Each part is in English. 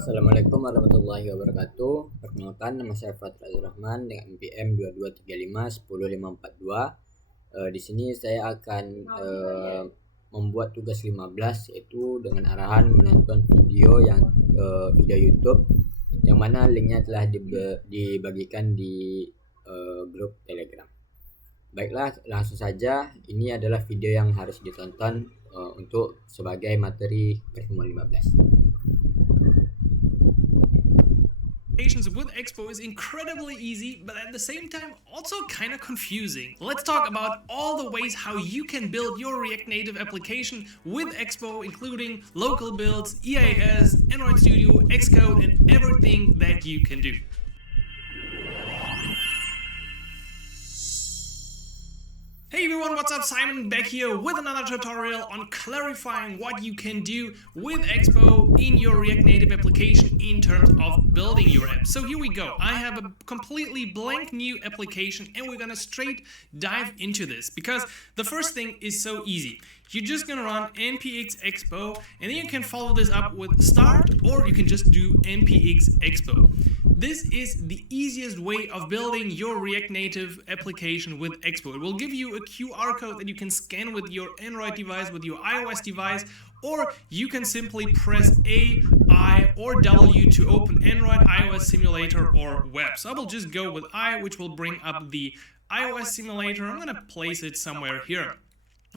Assalamualaikum warahmatullahi wabarakatuh. Perkenalkan, nama saya Fathur Rahman dengan DPM 2235 10542. Di sini saya akan membuat tugas 15, yaitu dengan arahan menonton video video YouTube yang mana linknya telah dibagikan di grup Telegram. Baiklah, langsung saja. Ini adalah video yang harus ditonton untuk sebagai materi pertemuan 15. With Expo is incredibly easy, but at the same time also kind of confusing. Let's talk about all the ways how you can build your React Native application with Expo, including local builds, EAS, Android Studio, Xcode, and everything that you can do. Hey everyone, what's up? Simon back here with another tutorial on clarifying what you can do with Expo in your React Native application in terms of building your app. So here we go. I have a completely blank new application and we're gonna straight dive into this because the first thing is so easy. You're just gonna run npx expo and then you can follow this up with start, or you can just do npx expo. This is the easiest way of building your React Native application with Expo. It will give you a QR code that you can scan with your Android device, with your iOS device, or you can simply press A, I, or W to open Android, iOS simulator, or web. So I will just go with I, which will bring up the iOS simulator. I'm gonna place it somewhere here.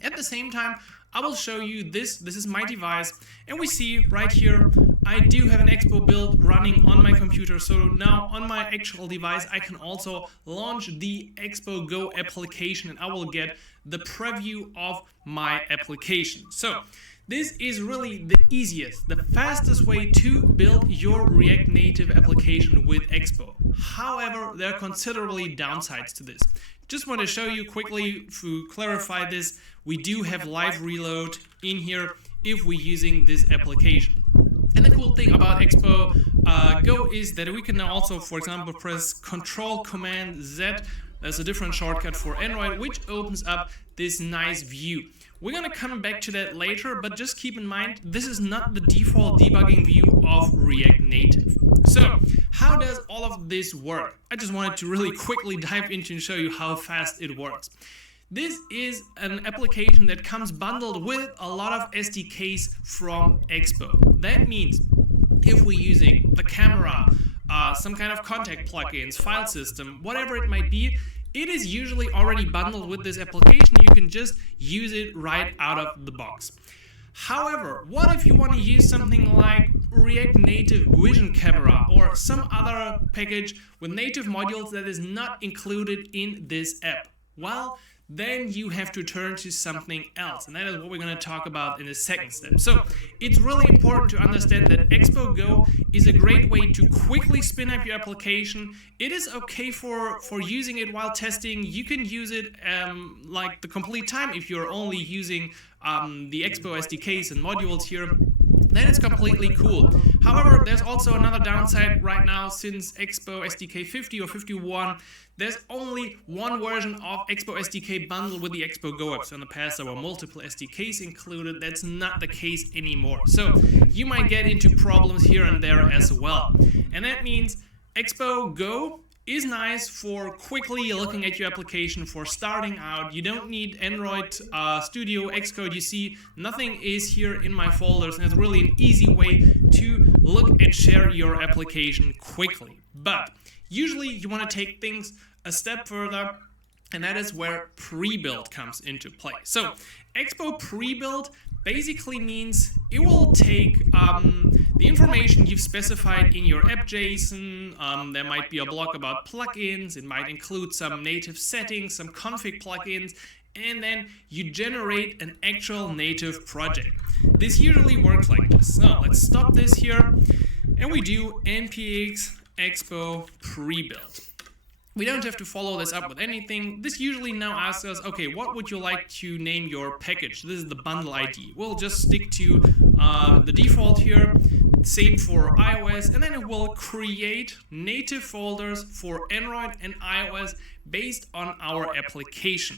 At the same time, I will show you this is my device, and we see right here I do have an Expo build running on my computer. So now on my actual device I can also launch the Expo Go application and I will get the preview of my application. So this is really the easiest, the fastest way to build your React Native application with Expo. However, there are considerably downsides to this. Just want to show you quickly to clarify this. We do have live reload in here if we're using this application. And the cool thing about Expo Go is that we can now also, for example, press Control-Command-Z. There's a different shortcut for Android, which opens up this nice view. We're gonna come back to that later, but just keep in mind, this is not the default debugging view of React Native. So, how does all of this work? I just wanted to really quickly dive into and show you how fast it works. This is an application that comes bundled with a lot of SDKs from Expo. That means if we're using the camera, some kind of contact plugins, file system, whatever it might be, it is usually already bundled with this application. You can just use it right out of the box. However, what if you want to use something like React Native Vision Camera or some other package with native modules that is not included in this app? Well, then you have to turn to something else, and that is what we're going to talk about in the second step. So it's really important to understand that Expo Go is a great way to quickly spin up your application. It is okay for using it while testing. You can use it like the complete time if you're only using the Expo SDKs and modules here. Then it's completely cool. However, there's also another downside right now. Since Expo SDK 50 or 51, there's only one version of Expo SDK bundled with the Expo Go app. So in the past there were multiple SDKs included. That's not the case anymore. So you might get into problems here and there as well. And that means Expo Go is nice for quickly looking at your application, for starting out. You don't need Android Studio, Xcode. You see, nothing is here in my folders, and it's really an easy way to look and share your application quickly. But usually you want to take things a step further, and that is where pre-build comes into play. So Expo pre-build basically means it will take the information you've specified in your app.json. There might be a block about plugins. It might include some native settings, some config plugins, and then you generate an actual native project. This usually works like this. So let's stop this here, and we do npx expo pre-build. We don't have to follow this up with anything. This usually now asks us, okay, what would you like to name your package? This is the bundle ID. We'll just stick to the default here. Same for iOS, and then it will create native folders for Android and iOS based on our application.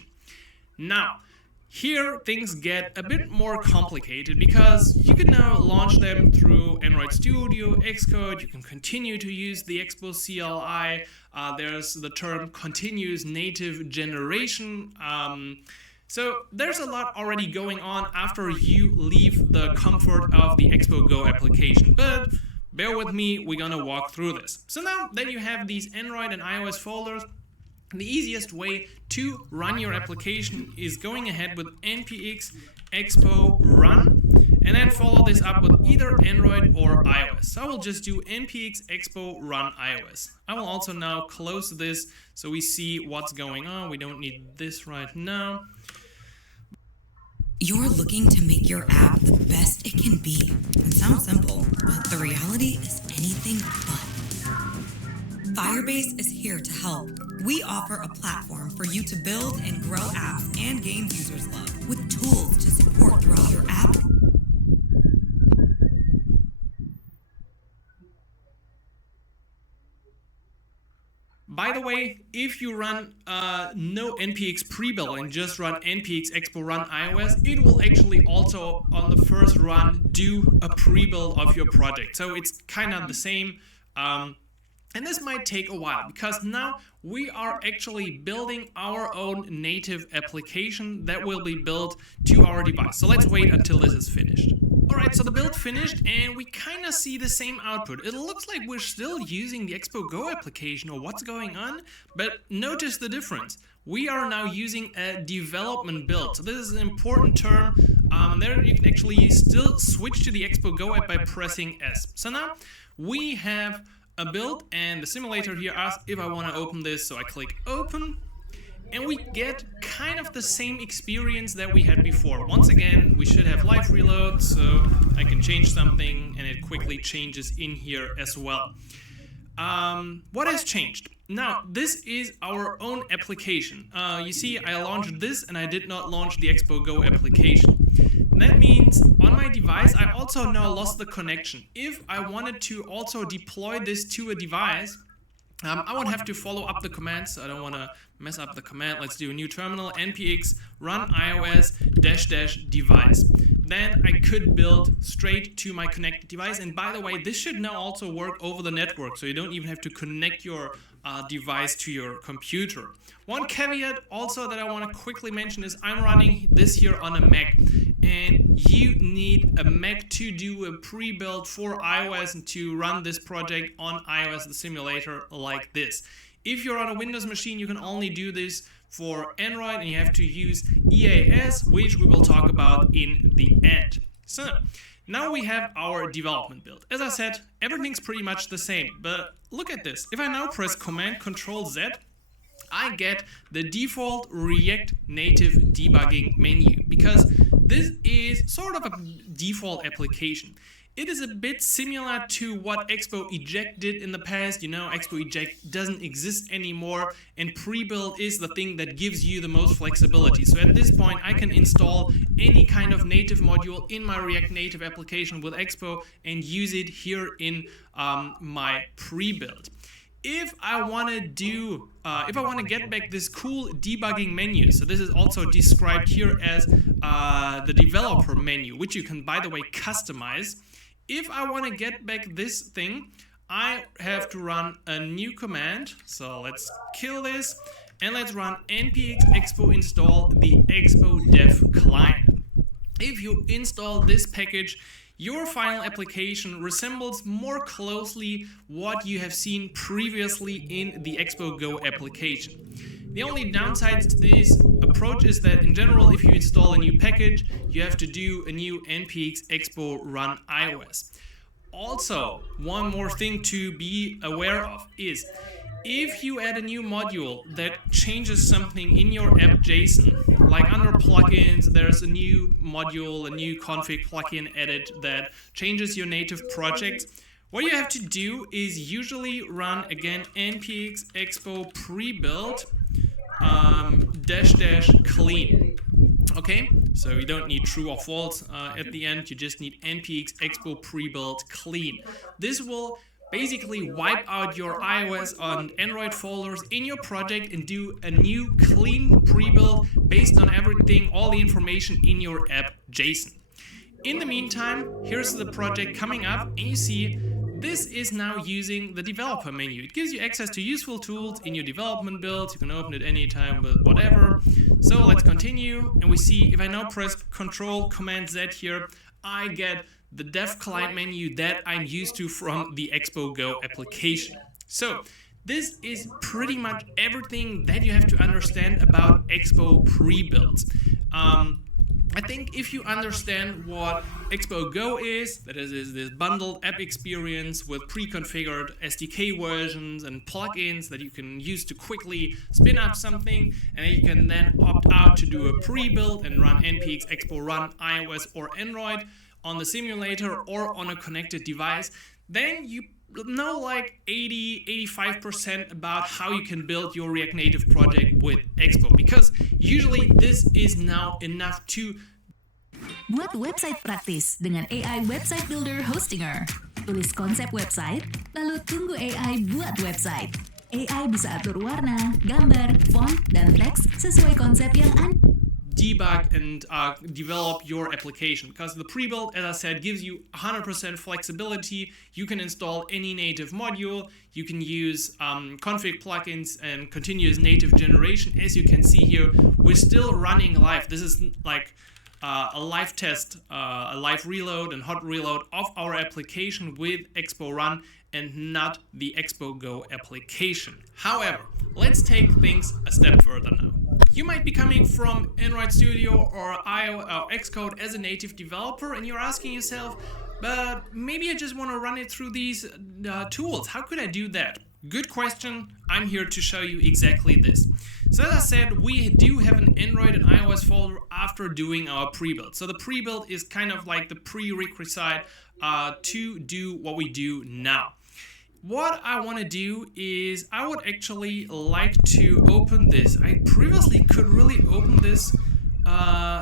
Now, Here things get a bit more complicated because you can now launch them through Android Studio, Xcode. You can continue to use the Expo CLI. There's the term continuous native generation. So there's a lot already going on after you leave the comfort of the Expo Go application. But bear with me, we're gonna walk through this. So now that you have these Android and iOS folders, the easiest way to run your application is going ahead with npx expo run and then follow this up with either Android or iOS. So I will just do npx expo run iOS. I will also now close this so we see what's going on. We don't need this right now. You're looking to make your app the best it can be. It sounds simple, but the reality is anything but. Firebase is here to help. We offer a platform for you to build and grow apps and games users love with tools to support throughout your app. By the way, if you run no npx prebuild and just run npx expo run iOS, it will actually also on the first run do a prebuild of your project. So it's kind of the same. And this might take a while because now we are actually building our own native application that will be built to our device. So let's wait until this is finished. Alright, so the build finished and we kind of see the same output. It looks like we're still using the Expo Go application or what's going on, but notice the difference. We are now using a development build. So this is an important term. There you can actually still switch to the Expo Go app by pressing S. So now we have a build and the simulator here asks if I want to open this, so I click open and we get kind of the same experience that we had before. Once again, we should have live reload, so I can change something and it quickly changes in here as well. What has changed? Now, this is our own application. You see, I launched this and I did not launch the Expo Go application. That means on my device, I also now lost the connection. If I wanted to also deploy this to a device, I would have to follow up the commands. So I don't want to mess up the command. Let's do a new terminal, npx run iOS -- device. Then I could build straight to my connected device. And by the way, this should now also work over the network. So you don't even have to connect your device to your computer. One caveat also that I want to quickly mention is I'm running this here on a Mac. And you need a Mac to do a pre-build for iOS and to run this project on iOS, the simulator, like this. If you're on a Windows machine, you can only do this for Android and you have to use EAS, which we will talk about in the end. So now we have our development build. As I said, everything's pretty much the same, but look at this. If I now press Command-Control-Z, I get the default React Native debugging menu because this is sort of a default application. It is a bit similar to what Expo Eject did in the past. You know, Expo Eject doesn't exist anymore and pre-build is the thing that gives you the most flexibility. So at this point, I can install any kind of native module in my React Native application with Expo and use it here in my pre-build. If I want to get back this cool debugging menu, so this is also described here as the developer menu, which you can, by the way, customize. If I want to get back this thing, I have to run a new command. So let's kill this and let's run npx expo install the expo dev client. If you install this package, your final application resembles more closely what you have seen previously in the Expo Go application. The only downside to this approach is that in general, if you install a new package, you have to do a new npx expo run iOS. Also, one more thing to be aware of is if you add a new module that changes something in your app JSON, like under plugins, there's a new module, a new config plugin added that changes your native project. What you have to do is usually run again npx expo prebuild -- clean. Okay, so you don't need true or false at the end, you just need npx expo prebuild clean. This will basically wipe out your iOS and Android folders in your project and do a new clean pre-build based on everything, all the information in your app JSON. In the meantime, here's the project coming up, and you see this is now using the developer menu. It gives you access to useful tools in your development builds. You can open it anytime with whatever. So let's continue, and we see if I now press Control Command Z here, I get the dev client menu that I'm used to from the Expo Go application. So this is pretty much everything that you have to understand about Expo pre-builds. I think if you understand what Expo Go is, that is this bundled app experience with pre-configured SDK versions and plugins that you can use to quickly spin up something, and you can then opt out to do a pre-build and run npx expo run iOS or Android on the simulator or on a connected device, then you know like 80-85% about how you can build your React Native project with Expo, because usually this is now enough to buat website praktis dengan AI Website Builder Hostinger. Tulis konsep website, lalu tunggu AI buat website. AI bisa atur warna, gambar, font, dan teks sesuai konsep yang Anda debug and develop your application, because the pre-build, as I said, gives you 100% flexibility. You can install any native module, you can use config plugins and continuous native generation. As you can see here, we're still running live. This is like a live test, a live reload and hot reload of our application with Expo Run and not the Expo Go application. However, let's take things a step further now. You might be coming from Android Studio or Xcode as a native developer, and you're asking yourself, but maybe I just want to run it through these tools. How could I do that? Good question. I'm here to show you exactly this. So as I said, we do have an Android and iOS folder after doing our pre-build. So the pre-build is kind of like the prerequisite to do what we do now. What I want to do is I would actually like to open this. I previously could really open this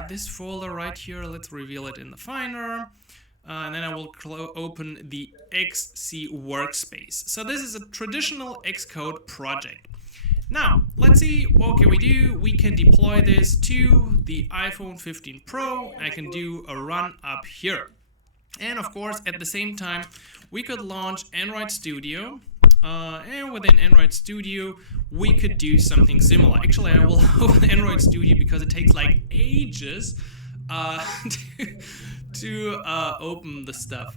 this folder right here. Let's reveal it in the Finder. And then I will open the XC workspace. So this is a traditional Xcode project. Now, let's see what can we do. We can deploy this to the iPhone 15 Pro. I can do a run up here. And of course, at the same time, we could launch Android Studio. And within Android Studio, we could do something similar. Actually, I will open Android Studio because it takes like ages to open the stuff.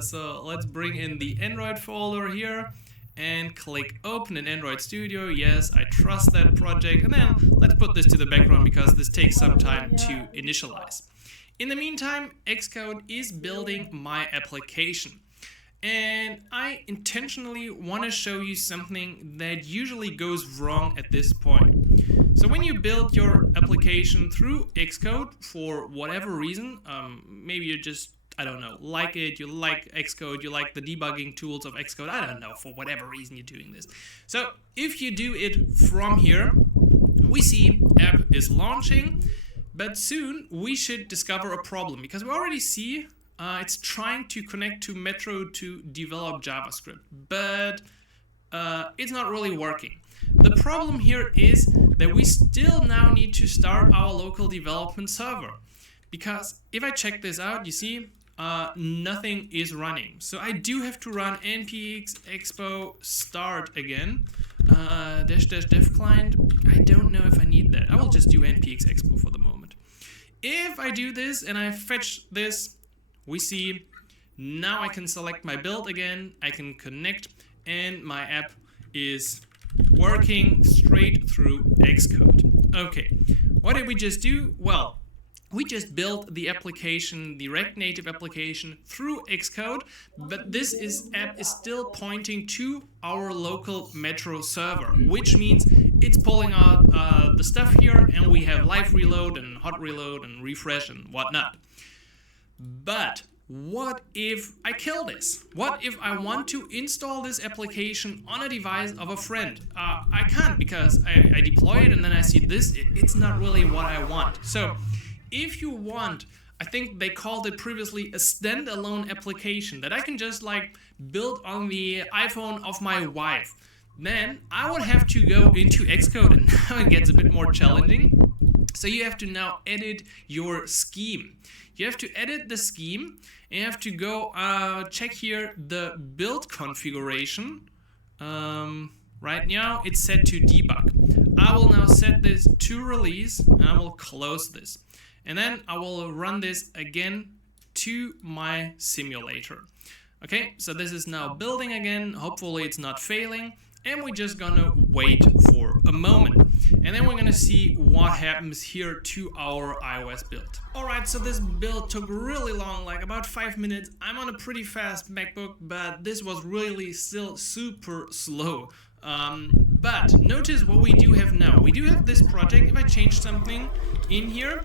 So let's bring in the Android folder here and click open in Android Studio. Yes, I trust that project. And then let's put this to the background because this takes some time to initialize. In the meantime, Xcode is building my application. And I intentionally want to show you something that usually goes wrong at this point. So when you build your application through Xcode for whatever reason, maybe you just, I don't know, like it, you like Xcode, you like the debugging tools of Xcode, I don't know, for whatever reason you're doing this. So if you do it from here, we see app is launching, but soon we should discover a problem because we already see it's trying to connect to Metro to develop JavaScript, but it's not really working. The problem here is that we still now need to start our local development server, because if I check this out, you see nothing is running. So I do have to run npx expo start again, --dev client. I don't know if I need that. I will just do npx expo for the moment. If I do this and I fetch this, we see now I can select my build again, I can connect, and my app is working straight through Xcode. Okay, what did we just do? Well, we just built the application, the React Native application through Xcode, but this app is still pointing to our local Metro server, which means it's pulling out the stuff here, and we have live reload and hot reload and refresh and whatnot. But what if I kill this? What if I want to install this application on a device of a friend? I can't, because I deploy it and then I see this. It's not really what I want. So if you want I think they called it previously a standalone application that I can just like build on the iPhone of my wife. Then I would have to go into Xcode, and now it gets a bit more challenging. So you have to now edit your scheme. You have to edit the scheme, and you have to go check here the build configuration. Right now it's set to debug. I will now set this to release, and I will close this. And then I will run this again to my simulator. Okay, so this is now building again. Hopefully it's not failing. And we're just gonna wait for a moment. And then we're gonna see what happens here to our iOS build. Alright, so this build took really long, like about 5 minutes. I'm on a pretty fast MacBook, but this was really still super slow. But notice what we do have now. We do have this project. If I change something in here,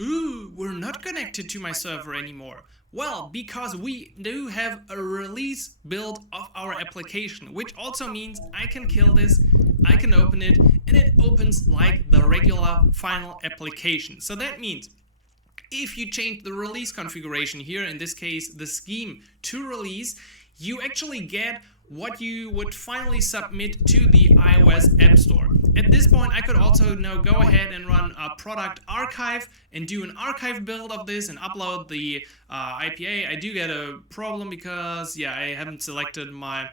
ooh, we're not connected to my server anymore. Well, because we do have a release build of our application, which also means I can kill this, I can open it, and it opens like the regular final application. So that means if you change the release configuration here, in this case the scheme to release, you actually get what you would finally submit to the iOS App Store. At this point, I could also now go ahead and run a product archive and do an archive build of this and upload the IPA. I do get a problem because, yeah, I haven't selected my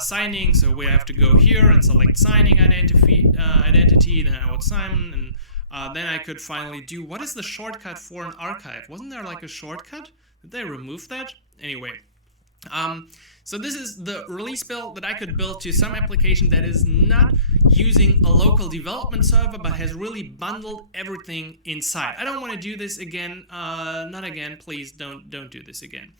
signing, so we have to go here and select signing identity, then I would sign, and then I could finally do, what is the shortcut for an archive? Wasn't there like a shortcut? Did they remove that? Anyway. So this is the release build that I could build to some application that is not using a local development server, but has really bundled everything inside. I don't want to do this again. Not again, please don't do this again.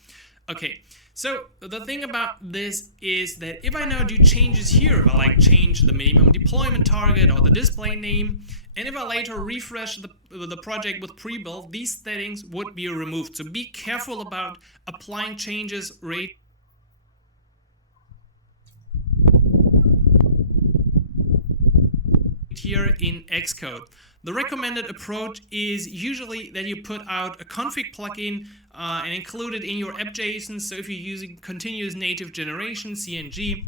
Okay, so the thing about this is that if I now do changes here, if I like change the minimum deployment target or the display name, and if I later refresh the project with pre-build, these settings would be removed. So be careful about applying changes right here in Xcode. The recommended approach is usually that you put out a config plugin and include it in your app.json. So if you're using continuous native generation, CNG,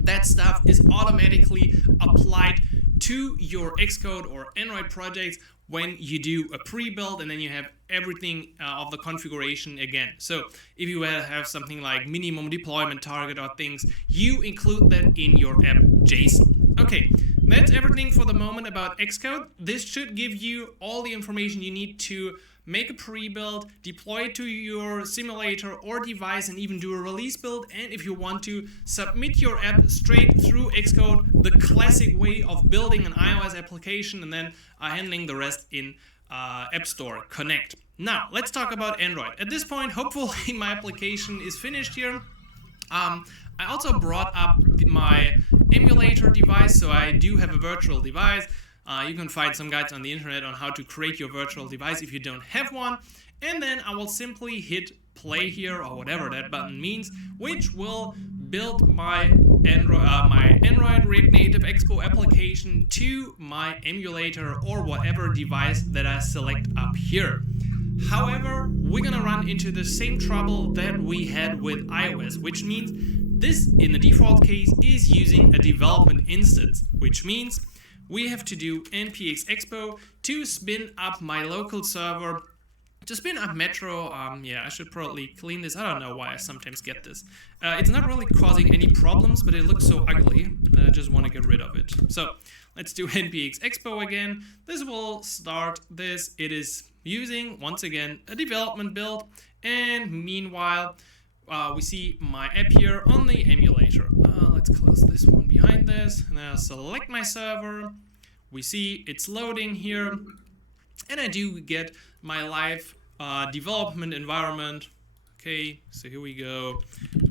that stuff is automatically applied to your Xcode or Android projects when you do a pre-build, and then you have everything of the configuration again. So if you have something like minimum deployment target or things, you include that in your app.json. Okay, that's everything for the moment about Xcode. This should give you all the information you need to make a pre-build, deploy it to your simulator or device, and even do a release build. And if you want to submit your app straight through Xcode, the classic way of building an iOS application and then handling the rest in App Store Connect. Now, let's talk about Android. At this point, hopefully my application is finished here. I also brought up my emulator device, so I do have a virtual device. You can find some guides on the internet on how to create your virtual device if you don't have one. And then I will simply hit play here, or whatever that button means, which will build my Android React Native Expo application to my emulator or whatever device that I select up here. However, we're gonna run into the same trouble that we had with iOS, which means this, in the default case, is using a development instance, which means we have to do npx expo to spin up my local server, to spin up Metro. Yeah, I should probably clean this. I don't know why I sometimes get this. It's not really causing any problems, but it looks so ugly that I just want to get rid of it. So let's do npx expo again. This will start this. It is using, once again, a development build. And meanwhile, we see my app here on the emulator. Let's close this one behind this, and I'll select my server. We see it's loading here, and I do get my live development environment. Okay, so here we go,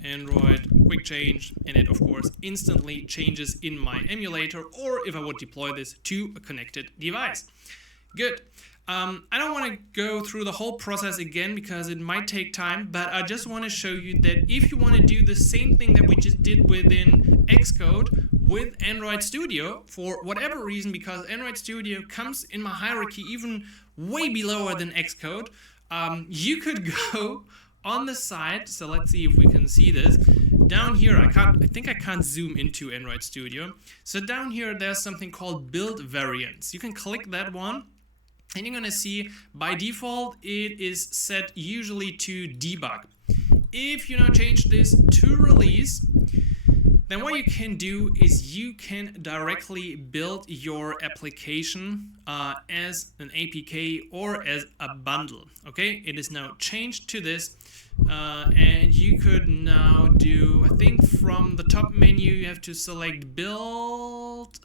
Android, quick change, and it of course instantly changes in my emulator, or if I would deploy this to a connected device. Good. I don't want to go through the whole process again because it might take time, but I just want to show you that if you want to do the same thing that we just did within Xcode with Android Studio, for whatever reason, because Android Studio comes in my hierarchy even way below than Xcode, you could go on the side. So let's see if we can see this. Down here, I think I can't zoom into Android Studio. So down here, there's something called build variants. You can click that one. And you're gonna see by default it is set usually to debug. If you now change this to release, then what you can do is you can directly build your application as an APK or as a bundle. Okay, it is now changed to this, and you could now do, I think from the top menu you have to select build.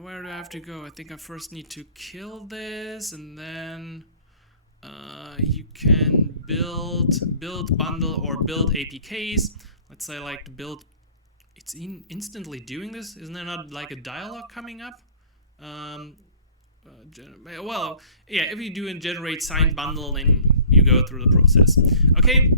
Where do I have to go? I think I first need to kill this, and then you can build bundle or build APKs. Let's say like to build. It's instantly doing this. Isn't there not like a dialogue coming up? Well, yeah. If you do a generate signed bundle, then you go through the process. Okay.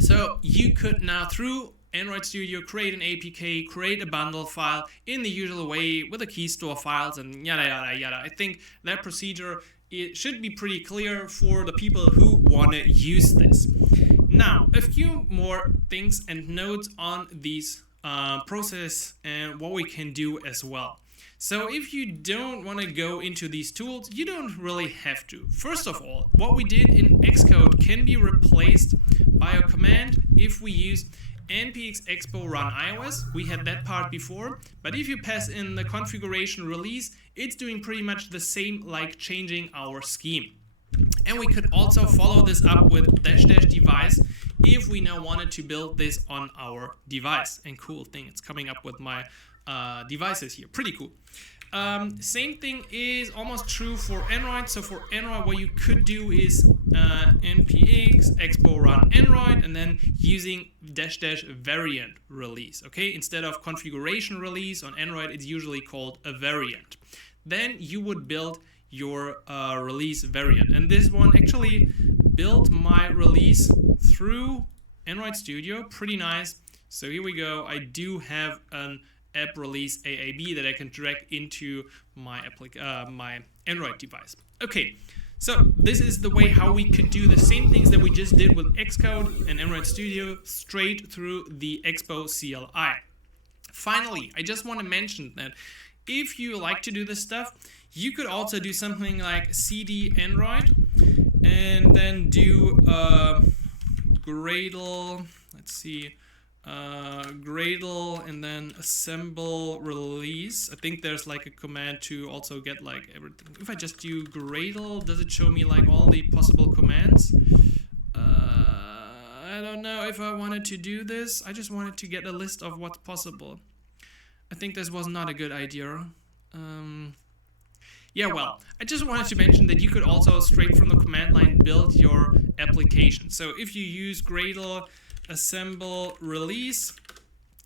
So you could now through Android Studio create an APK, create a bundle file in the usual way with the key store files and yada yada yada. I think that procedure, it should be pretty clear for the people who want to use this. Now, a few more things and notes on these process and what we can do as well. So if you don't want to go into these tools, you don't really have to. First of all, what we did in Xcode can be replaced by a command if we use npx expo run iOS. We had that part before, but if you pass in the configuration release, it's doing pretty much the same like changing our scheme. And we could also follow this up with -- device if we now wanted to build this on our device. And cool thing, it's coming up with my devices here. Pretty cool. Same thing is almost true for Android. So for Android, what you could do is npx expo run Android and then using -- variant release. Okay, instead of configuration release on Android, it's usually called a variant. Then you would build your release variant, and this one actually built my release through Android Studio. Pretty nice. So here we go. I do have an app release AAB that I can drag into my my Android device. Okay, so this is the way how we could do the same things that we just did with Xcode and Android Studio straight through the Expo CLI. Finally, I just want to mention that if you like to do this stuff, you could also do something like cd Android and then do Gradle. Let's see. Gradle and then assemble release. I think there's like a command to also get like everything. If I just do Gradle, does it show me like all the possible commands? I don't know if I wanted to do this. I just wanted to get a list of what's possible. I think this was not a good idea. Yeah, well, I just wanted to mention that you could also straight from the command line build your application. So if you use Gradle assemble release,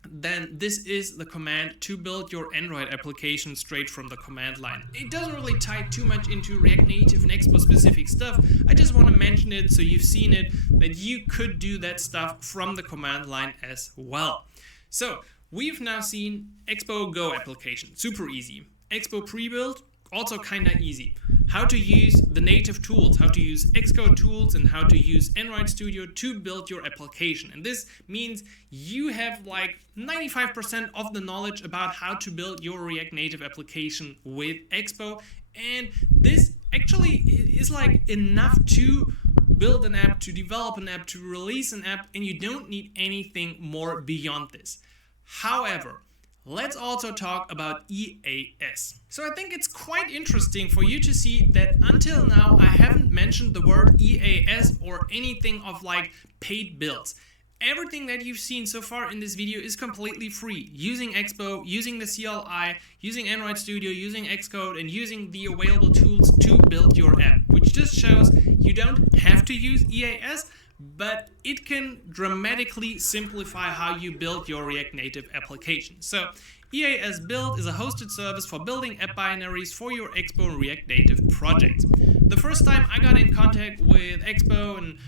then this is the command to build your Android application straight from the command line. It doesn't really tie too much into React Native and Expo specific stuff. I just want to mention it so you've seen it, that you could do that stuff from the command line as well. So we've now seen Expo Go application, super easy. Expo pre-build, also kinda easy. How to use the native tools, how to use Xcode tools, and how to use Android Studio to build your application. And this means you have like 95% of the knowledge about how to build your React Native application with Expo. And this actually is like enough to build an app, to develop an app, to release an app, and you don't need anything more beyond this. However, let's also talk about EAS. So I think it's quite interesting for you to see that until now I haven't mentioned the word EAS or anything of like paid builds. Everything that you've seen so far in this video is completely free. Using Expo, using the CLI, using Android Studio, using Xcode, and using the available tools to build your app, which just shows you don't have to use EAS, but it can dramatically simplify how you build your React Native application. So EAS Build is a hosted service for building app binaries for your Expo and React Native projects. The first time I got in contact with Expo and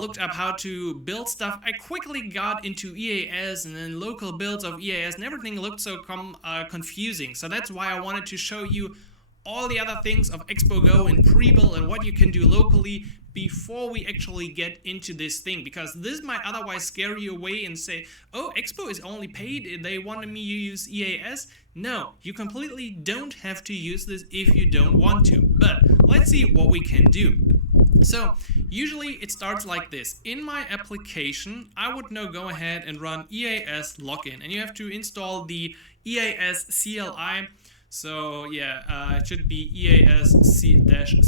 looked up how to build stuff, I quickly got into EAS and then local builds of EAS, and everything looked so confusing. So that's why I wanted to show you all the other things of Expo Go and pre-build and what you can do locally before we actually get into this thing, because this might otherwise scare you away and say, oh, Expo is only paid, they wanted me to use EAS. No, you completely don't have to use this if you don't want to, but let's see what we can do. So usually it starts like this. In my application, I would now go ahead and run EAS login, and you have to install the EAS CLI. So yeah, it should be EAS-CLI.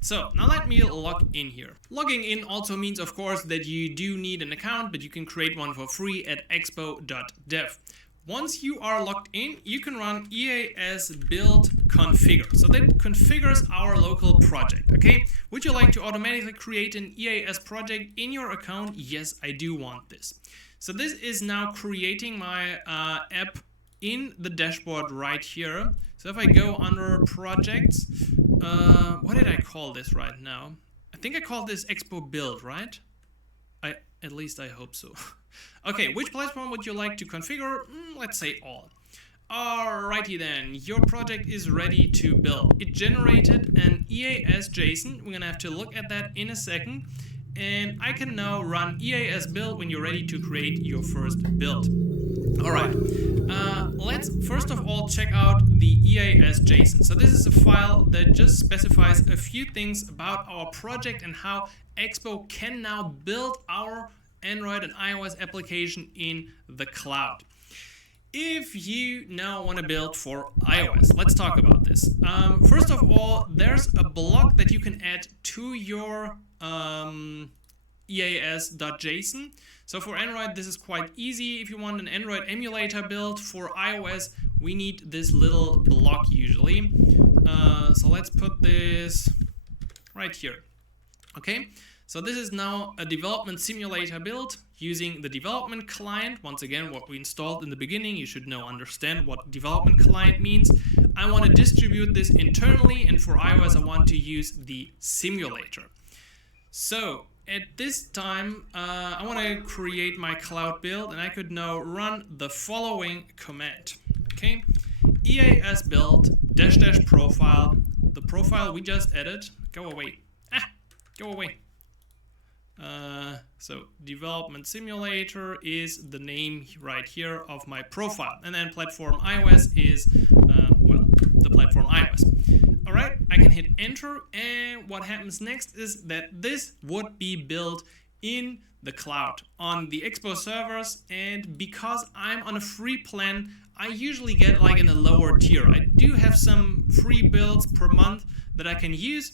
So now let me log in here. Logging in also means, of course, that you do need an account, but you can create one for free at expo.dev. Once you are logged in, you can run EAS build configure. So that configures our local project, okay? Would you like to automatically create an EAS project in your account? Yes, I do want this. So this is now creating my app in the dashboard right here. So if I go under projects, what did I call this right now? I think I called this Expo build, right? At least I hope so. Okay, which platform would you like to configure? Let's say all. Alrighty then, your project is ready to build. It generated an EAS JSON. We're gonna have to look at that in a second. And I can now run EAS build when you're ready to create your first build. Alright, let's first of all check out the EAS JSON. So this is a file that just specifies a few things about our project and how Expo can now build our Android and iOS application in the cloud. If you now want to build for iOS, let's talk about this. First of all, there's a block that you can add to your EAS.json. So for Android, this is quite easy. If you want an Android emulator build, for iOS, we need this little block usually. So let's put this right here. Okay, so this is now a development simulator build using the development client. Once again, what we installed in the beginning, you should now understand what development client means. I want to distribute this internally, and for iOS, I want to use the simulator. So at this time, I want to create my cloud build, and I could now run the following command. Okay, EAS build -- profile, the profile we just added. Go away. Go away. So development simulator is the name right here of my profile, and then platform iOS is the platform iOS. All right, I can hit enter, and what happens next is that this would be built in the cloud on the Expo servers, and because I'm on a free plan, I usually get like in a lower tier. I do have some free builds per month that I can use.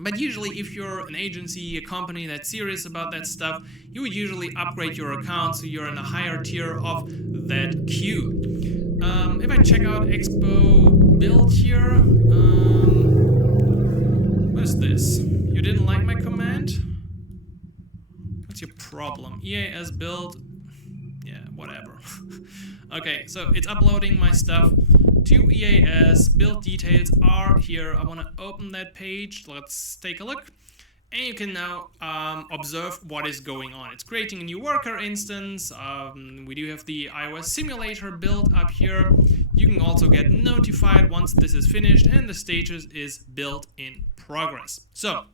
But usually if you're an agency, a company that's serious about that stuff, you would usually upgrade your account so you're in a higher tier of that queue. If I check out Expo build here, what is this? You didn't like my command? What's your problem? EAS build, yeah, whatever. Okay, so it's uploading my stuff to EAS. Build details are here. I want to open that page. Let's take a look. And you can now observe what is going on. It's creating a new worker instance. We do have the iOS simulator build up here. You can also get notified once this is finished, and the status is built in progress. So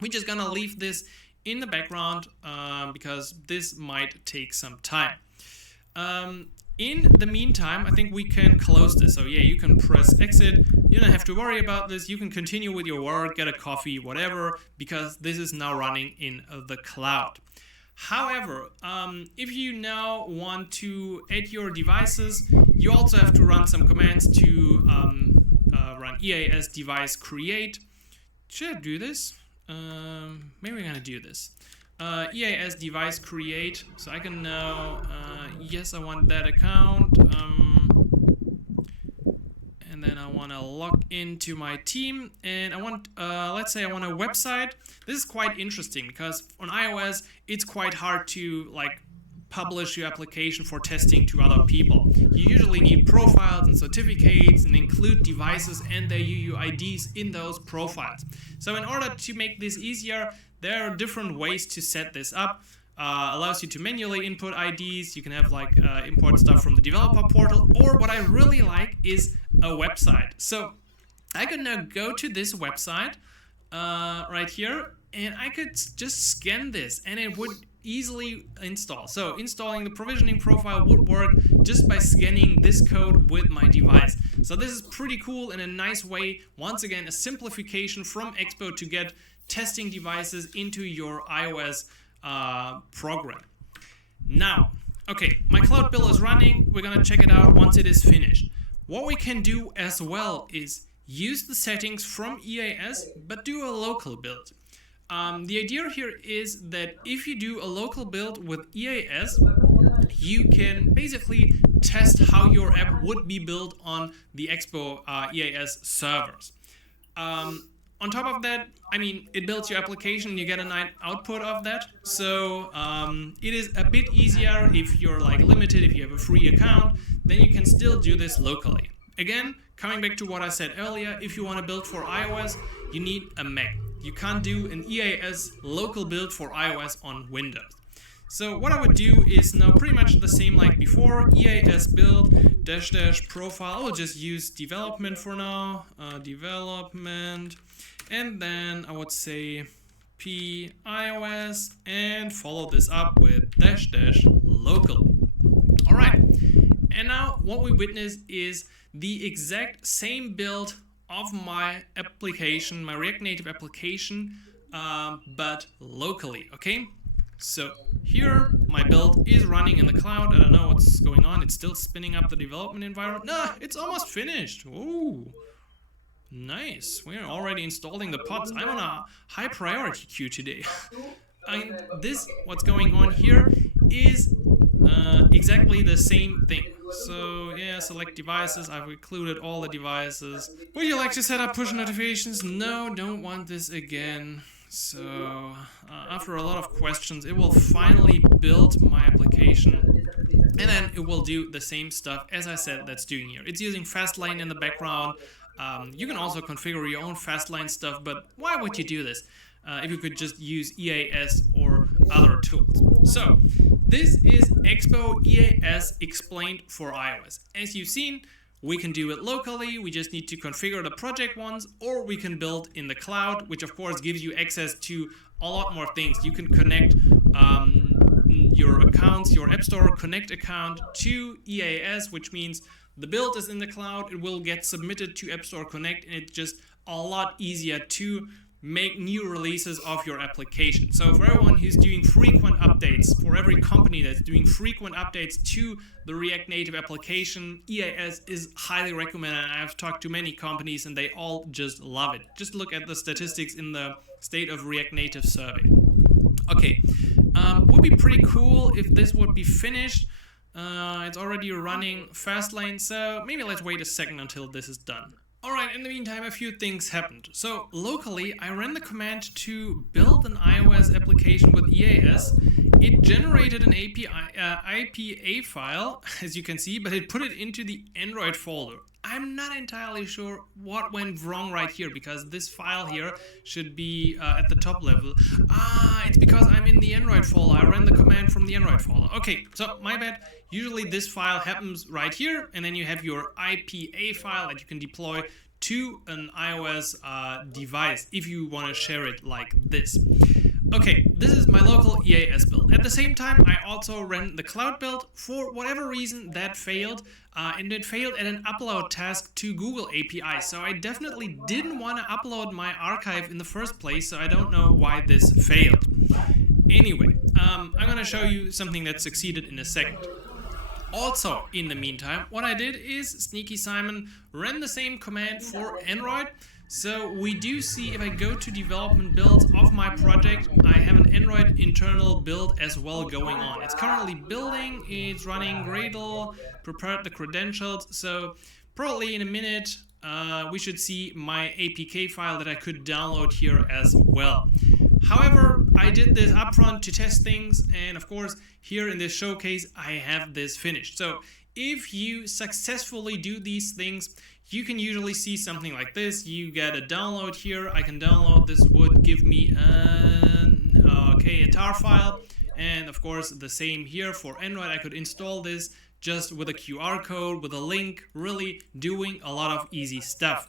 we're just gonna leave this in the background because this might take some time. In the meantime, I think we can close this. So yeah, you can press exit. You don't have to worry about this. You can continue with your work, get a coffee, whatever, because this is now running in the cloud. However, if you now want to add your devices, you also have to run some commands to run EAS device create. Should I do this? Maybe we're gonna do this. EAS device create, so I can now, yes, I want that account, and then I want to log into my team, and I want, let's say I want a website. This is quite interesting because on iOS, it's quite hard to like publish your application for testing to other people. You usually need profiles and certificates and include devices and their UUIDs in those profiles. So in order to make this easier, there are different ways to set this up. Allows you to manually input IDs. You can have import stuff from the developer portal, or what I really like is a website. So I could now go to this website right here, and I could just scan this, and it would easily install. So installing the provisioning profile would work just by scanning this code with my device. So this is pretty cool in a nice way. Once again, a simplification from Expo to get testing devices into your iOS program. Now, okay, my cloud build is running. We're gonna check it out once it is finished. What we can do as well is use the settings from EAS, but do a local build. The idea here is that if you do a local build with EAS, you can basically test how your app would be built on the Expo EAS servers. On top of that, I mean, it builds your application, you get a nice output of that. So it is a bit easier if you're like limited, if you have a free account, then you can still do this locally. Again, coming back to what I said earlier, if you want to build for iOS, you need a Mac. You can't do an EAS local build for iOS on Windows. So what I would do is now pretty much the same like before, EAS build -- profile. I will just use development for now, development, and then I would say p iOS and follow this up with -- local. All right, and now what we witness is the exact same build of my application, my React Native application, but locally, okay? So here, my build is running in the cloud. I don't know what's going on. It's still spinning up the development environment. Nah, it's almost finished. Ooh, nice. We're already installing the pods. I'm on a high priority queue today. And this, what's going on here, is exactly the same thing. So yeah, select devices. I've included all the devices. Would you like to set up push notifications? No, don't want this again. So after a lot of questions, it will finally build my application, and then it will do the same stuff as I said that's doing here. It's using Fastlane in the background. You can also configure your own Fastlane stuff, but why would you do this if you could just use EAS or other tools? So this is Expo EAS explained for iOS. As you've seen, we can do it locally, we just need to configure the project ones, or we can build in the cloud, which of course gives you access to a lot more things. You can connect your accounts, your App Store Connect account to EAS, which means the build is in the cloud, it will get submitted to App Store Connect, and it's just a lot easier to make new releases of your application. So for everyone who's doing frequent updates, for every company that's doing frequent updates to the React Native application, EAS is highly recommended. I've talked to many companies and they all just love it. Just look at the statistics in the State of React Native survey. Okay, would be pretty cool if this would be finished. It's already running Fastlane, so maybe let's wait a second until this is done. Alright, in the meantime, a few things happened. So locally, I ran the command to build an iOS application with EAS. It generated an IPA file, as you can see, but it put it into the Android folder. I'm not entirely sure what went wrong right here, because this file here should be at the top level. It's because I'm in the Android folder. I ran the command from the Android folder. Okay, so my bad. Usually this file happens right here, and then you have your IPA file that you can deploy to an iOS device if you want to share it like this. Okay, this is my local EAS build. At the same time, I also ran the cloud build. For whatever reason, that failed, and it failed at an upload task to Google API. So I definitely didn't want to upload my archive in the first place, so I don't know why this failed. Anyway, I'm going to show you something that succeeded in a second. Also, in the meantime, what I did is Sneaky Simon ran the same command for Android. So we do see, if I go to development builds of my project, I have an Android internal build as well going on. It's currently building, it's running Gradle, prepared the credentials, so probably in a minute we should see my APK file that I could download here as well. However, I did this upfront to test things, and of course here in this showcase I have this finished. So if you successfully do these things, you can usually see something like this. You get a download here. I can download. This would give me a tar file, and of course the same here for Android. I could install this just with a QR code, with a link, really doing a lot of easy stuff.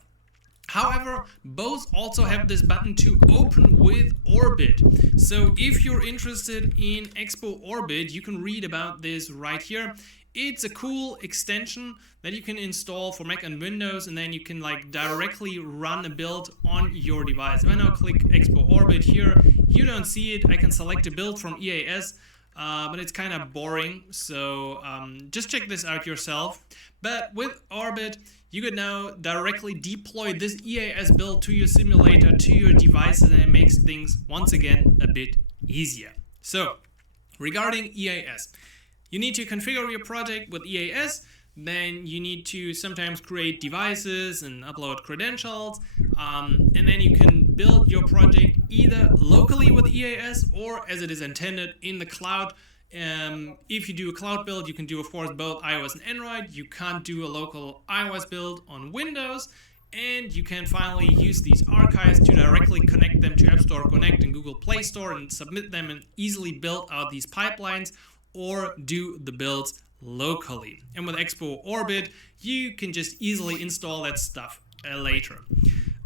However, both also have this button to open with Orbit. So if you're interested in Expo Orbit, you can read about this right here. It's a cool extension that you can install for Mac and Windows, and then you can like directly run a build on your device. If I now click Expo Orbit here, you don't see it. I can select a build from EAS, but it's kind of boring. So just check this out yourself. But with Orbit, you could now directly deploy this EAS build to your simulator, to your devices, and it makes things once again a bit easier. So regarding EAS, you need to configure your project with EAS. Then you need to sometimes create devices and upload credentials, and then you can build your project either locally with EAS or as it is intended in the cloud. If you do a cloud build, you can do, of course, both iOS and Android. You can't do a local iOS build on Windows. And you can finally use these archives to directly connect them to App Store Connect and Google Play Store and submit them and easily build out these pipelines or do the builds locally. And with Expo Orbit, you can just easily install that stuff later.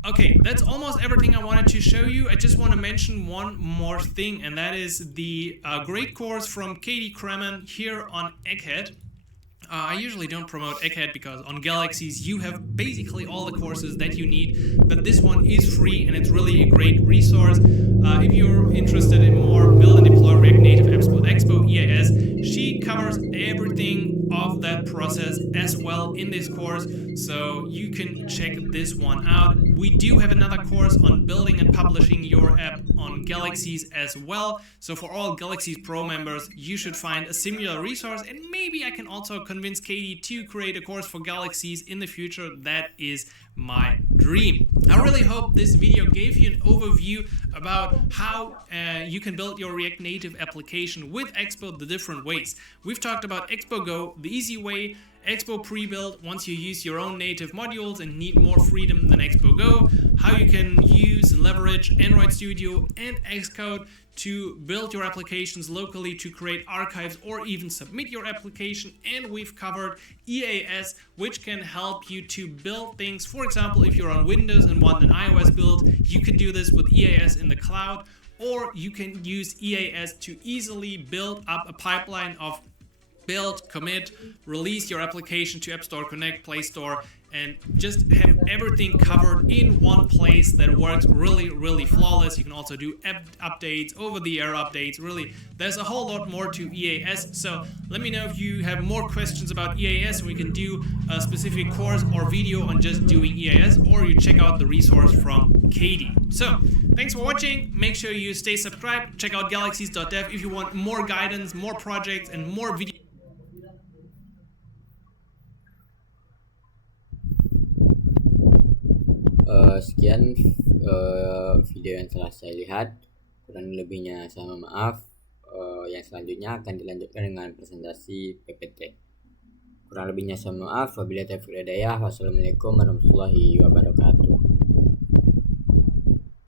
Okay, that's almost everything I wanted to show you. I just want to mention one more thing, and that is the great course from Katie Kremen here on Egghead. I usually don't promote Egghead because on Galaxies you have basically all the courses that you need, but this one is free and it's really a great resource. If you're interested in more build and deploy React Native apps with Expo EAS, she covers everything of that process as well in this course, so you can check this one out. We do have another course on building and publishing your app on Galaxies as well, so for all Galaxies Pro members, you should find a similar resource, and maybe I can also convince Katie to create a course for Galaxies in the future. That is my dream. I really hope this video gave you an overview about how you can build your React Native application with Expo the different ways. We've talked about Expo Go, the easy way, Expo pre-build once you use your own native modules and need more freedom than Expo Go, how you can use and leverage Android Studio and Xcode to build your applications locally, to create archives or even submit your application. And we've covered EAS, which can help you to build things. For example, if you're on Windows and want an iOS build, you can do this with EAS in the cloud, or you can use EAS to easily build up a pipeline of build, commit, release your application to App Store Connect, Play Store, and just have everything covered in one place that works really, really flawless. You can also do app updates, over-the-air updates. Really, there's a whole lot more to EAS. So let me know if you have more questions about EAS. We can do a specific course or video on just doing EAS, or you check out the resource from Katie. So thanks for watching. Make sure you stay subscribed. Check out galaxies.dev if you want more guidance, more projects, and more videos. Sekian video yang telah saya lihat, kurang lebihnya saya mohon maaf. Yang selanjutnya akan dilanjutkan dengan presentasi PPT. Kurang lebihnya saya mohon maaf. Wabillahi taufiq wal hidayah. Wassalamualaikum warahmatullahi wabarakatuh.